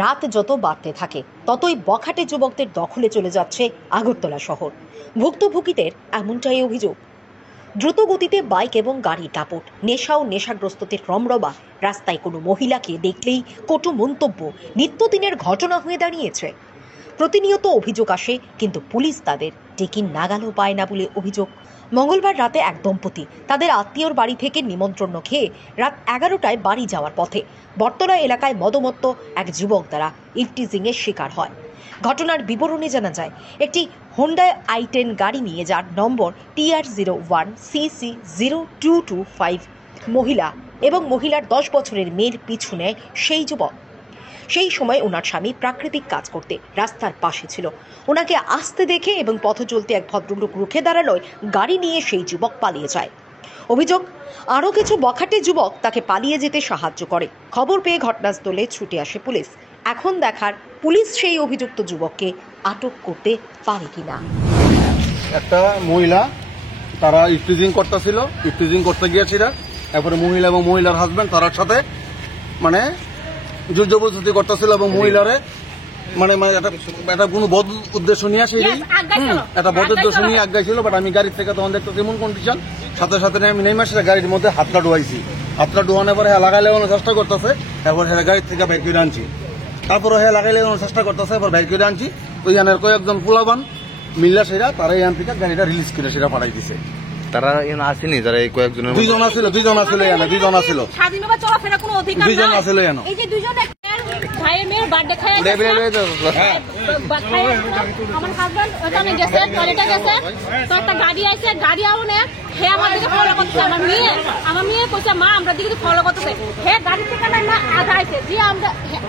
রাত যত বাড়তে থাকে ততই বখাটে যুবকদের দখলে চলে যাচ্ছে আগরতলা শহর। ভুক্তভোগীদের এমনটাই অভিযোগ। দ্রুত গতিতে বাইক এবং গাড়ি দাপট, নেশা ও নেশাগ্রস্তদের রমরমা, রাস্তায় কোনো মহিলাকে দেখলেই কটু মন্তব্য নিত্যদিনের ঘটনা হয়ে দাঁড়িয়েছে। প্রতিনিয়ত অভিযোগ আসে, কিন্তু পুলিশ তাদের টেকির নাগালও পায় না বলে অভিযোগ। মঙ্গলবার রাতে এক দম্পতি তাদের আত্মীয়র বাড়ি থেকে নিমন্ত্রণ খেয়ে রাত 11টায় বাড়ি যাওয়ার পথে বটতলা এলাকায় মদমত্ত এক যুবক দ্বারা ইভটিজিংয়ের শিকার হয়। ঘটনার বিবরণে জানা যায়, একটি হোন্ডা i10 গাড়ি নিয়ে, যার নম্বর TR01CC0225 মহিলা এবং মহিলার 10 বছরের মেয়ের পিছু নেয় সেই যুবক। সেই সময় ওনার স্বামী প্রাকৃতিক কাজ করতে রাস্তার পাশে ছিল। ওনাকে আসতে দেখে এবং পথ চলতে এক ভদ্রলোক রুখে দাঁড়ানোয় গাড়ি নিয়ে সেই যুবক পালিয়ে যায়। অভিযোগ, আরও কিছু বখাটে যুবক তাকে পালিয়ে যেতে সাহায্য করে। খবর পেয়ে ঘটনাস্থলে ছুটে আসে পুলিশ। এখন দেখার পুলিশ সেই অভিযুক্ত যুবককে আটক করতে পারে কিনা। একটা মহিলা তারা ইভটিজিং করতেছিল, ইভটিজিং করতে গিয়েছিল। এরপরে মহিলা এবং মহিলার হাজবেন্ড তার সাথে মানে জোর জবরদস্তি করতেছিল এবং মহিলারে মানে একটা কোনো বদ উদ্দেশ্য নিয়ে আসে, একটা বদ উদ্দেশ্য নিয়ে আগাইছিল। বাট আমি গাড়ি থেকে তখন দেখতেছি এমন কন্ডিশন, সাথে সাথে আমি নেমে আসি, গাড়ির মধ্যে হাতটা ডুয়াইছি। হাতটা ডুয়ানোর পরে হ্যাঁ লাগাই লাগানোর চেষ্টা করতেছে। এরপর হ্যাঁ গাড়ি থেকে বাইক করে আনছি। তারপরে হ্যাঁ লাগাই লাগানোর চেষ্টা করতেছে, এবার বাইক করে আনছি। ওইখানের কয়েকজন পোলাবান মিল্লা সেরা তারা এখান থেকে গাড়িটা রিলিজ করে সেটা পাঠাই দিছে। তারা আসেনি, তারা এই কয়েকজনের দুইজন আছিল এখানে, দুইজন আছিল স্বাধীনভাবে চলাফেরা কোনো অধিকার দুইজন আছিল এখানে। এই যে দুইজন ভাইয়ের মেয়ের বার্থডে খায় আমার হাজবেন্ড ওখানে গেছে, টয়লেটে গেছে, তো একটা গাড়ি আইছে, গাড়ি আউনে হে আমার দিকে ফলো করতেছে। আমার মেয়ে কইছে মা আমরা দিকে ফলো করতেছে। হে গাড়ি থেকে না আগাইছে, যে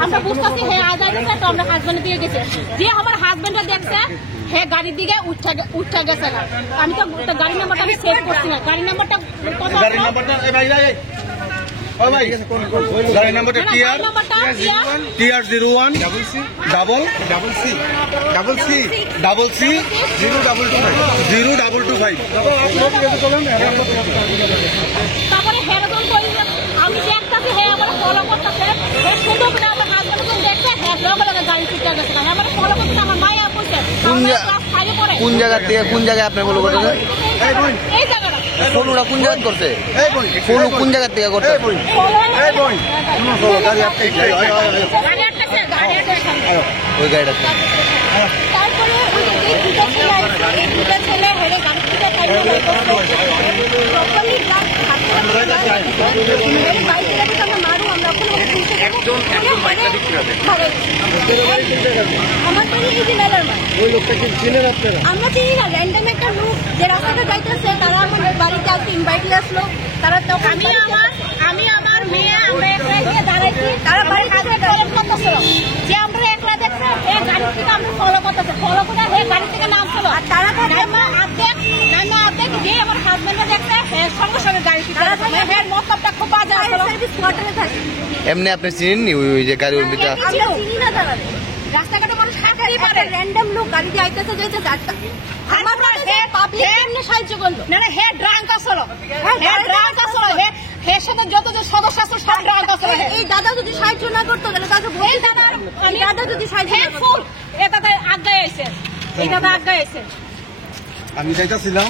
আমরা বুঝতেছি হে আগাইছে, তো আমরা হাজবেন্ডের দিকে গেছে। যে আমার হাজবেন্ডে দেখছে হে গাড়ির দিকে উঠা গেছে। আমি তো গাড়ি নাম্বারটা আমি সেভ করছি না। গাড়ি নাম্বারটা গাড়ি নাম্বারটা গাড়ি নাম্বারটা TR01 0225 তারপরে হেরোজন করি আমি দেখতেছি হে আমার ফলো করতেছে। হে সুন্দর করে আমার হাজবেন্ড দেখছে, হে লগে লগে গাড়ি ছুটে গেছে। আমার ফলো করতেছে, আমার মায়া কইছে কোন জায়গা থেকে কোন জায়গায় আপনি ফলো করতেছে? এই জায়গাটা ফলোটা কোন জায়গা করছে? ফলো কোন জায়গা থেকে করছে? ওই গাড়িটা তারপরে দুটা ছেলে হেরে গাড়ি থেকে আমরা চিনি না। র্যান্ডম একটা লোক যে রাস্তাটা যাইতেছে, তারা আমাদের বাড়িতে আসতে ইনভাইট আসলো। তারা তখন আমি আমার মেয়ে আমরা একলা গিয়ে দাঁড়াইছি, তারা বাড়ি থেকে টয়লেট করতেছিল। যে আমরা একলা দেখছে হে গাড়ি থেকে আমরা ফলো করতেছে, ফলো করে হে গাড়ি থেকে নামছিল। আর তারা নাইমা আর্ধেক যে আমার হাজবেন্ডে দেখছে হে সঙ্গে সঙ্গে গাড়ি থেকে হে মতলবটা খুব বাজে আসলো। সার্ভিস কোয়ার্টারে থাকে এমনি আপনি চিনেননি ওই যে গাড়ির ভিতরে? আমরা চিনি না তারা রাস্তাঘাটে মানুষ থাকারই পারে। র্যান্ডম লোক গাড়ি দিয়ে আইতেছে যাইতে যাচ্ছে। আমার হে পাবলিক এমনি সাহায্য করলো না। হে ড্রাঙ্ক আসলো, হে সাথে যত যে সদস্য আছে সব ড্রাঙ্ক আসলো। এই দাদা যদি সাহায্য না করতো তাহলে তাকে এই দাদা যদি সাহায্য না করতো এ দাদা আগায় আইছে, এই দাদা আগায় আইছে। আমি যাইতাছিলাম।